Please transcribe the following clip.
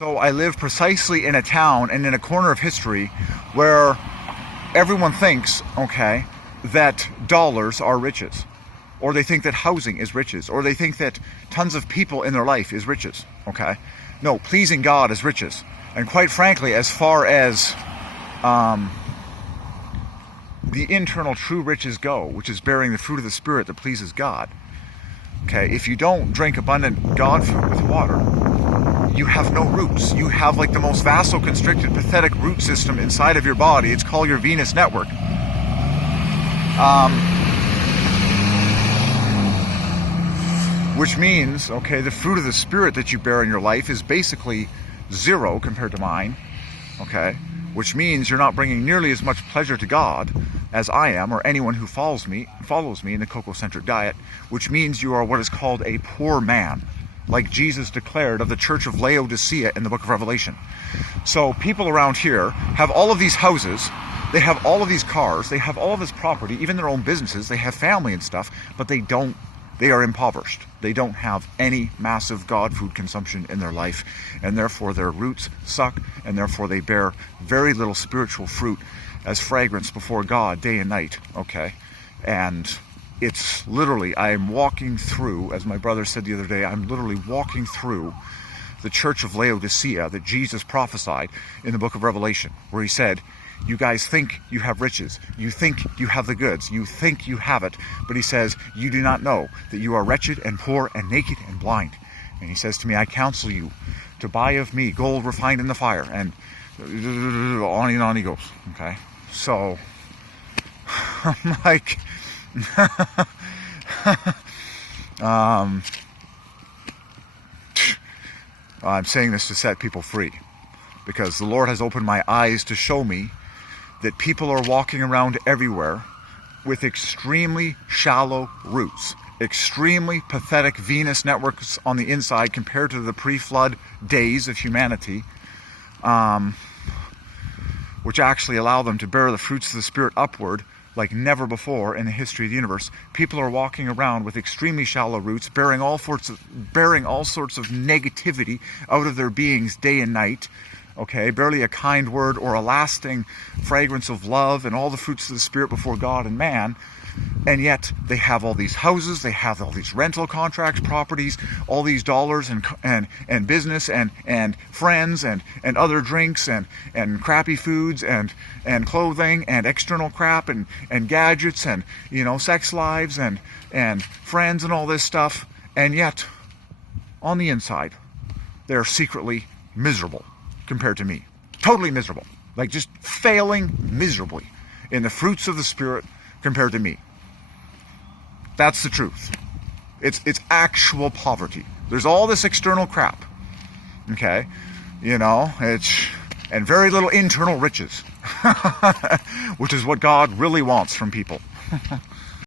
So I live precisely in a town and in a corner of history where everyone thinks, okay, that dollars are riches. Or they think that housing is riches. Or they think that tons of people in their life is riches, okay? No, pleasing God is riches. And quite frankly, as far as the internal true riches go, which is bearing the fruit of the Spirit that pleases God, okay, if you don't drink abundant God food with water, you have no roots. You have like the most vasoconstricted, pathetic root system inside of your body. It's called your venous network. Which means, okay, the fruit of the Spirit that you bear in your life is basically zero compared to mine, okay? Which means you're not bringing nearly as much pleasure to God as I am, or anyone who follows me in the cococentric diet, which means you are what is called a poor man, like Jesus declared of the church of Laodicea in the book of Revelation. So people around here have all of these houses, they have all of these cars, they have all of this property, even their own businesses, they have family and stuff, but they are impoverished. They don't have any massive God food consumption in their life, and therefore their roots suck, and therefore they bear very little spiritual fruit as fragrance before God day and night, okay? And it's literally, I am walking through, as my brother said the other day, I'm literally walking through the church of Laodicea that Jesus prophesied in the book of Revelation, where he said, you guys think you have riches, you think you have the goods, you think you have it, but he says, you do not know that you are wretched and poor and naked and blind. And he says to me, I counsel you to buy of me gold refined in the fire, and on and on he goes, okay? So, I'm like, I'm saying this to set people free, because the Lord has opened my eyes to show me that people are walking around everywhere with extremely shallow roots, extremely pathetic venous networks on the inside compared to the pre-flood days of humanity, which actually allow them to bear the fruits of the Spirit upward like never before in the history of the universe. People are walking around with extremely shallow roots, bearing all sorts of negativity out of their beings day and night. Okay, barely a kind word or a lasting fragrance of love and all the fruits of the Spirit before God and man. And yet they have all these houses, they have all these rental contracts, properties, all these dollars and business and friends and other drinks and crappy foods and clothing and external crap and gadgets and, you know, sex lives and friends and all this stuff. And yet on the inside, they're secretly miserable compared to me. Totally miserable. Like just failing miserably in the fruits of the Spirit compared to me. That's the truth. It's actual poverty. There's all this external crap. Okay? You know, and very little internal riches. Which is what God really wants from people.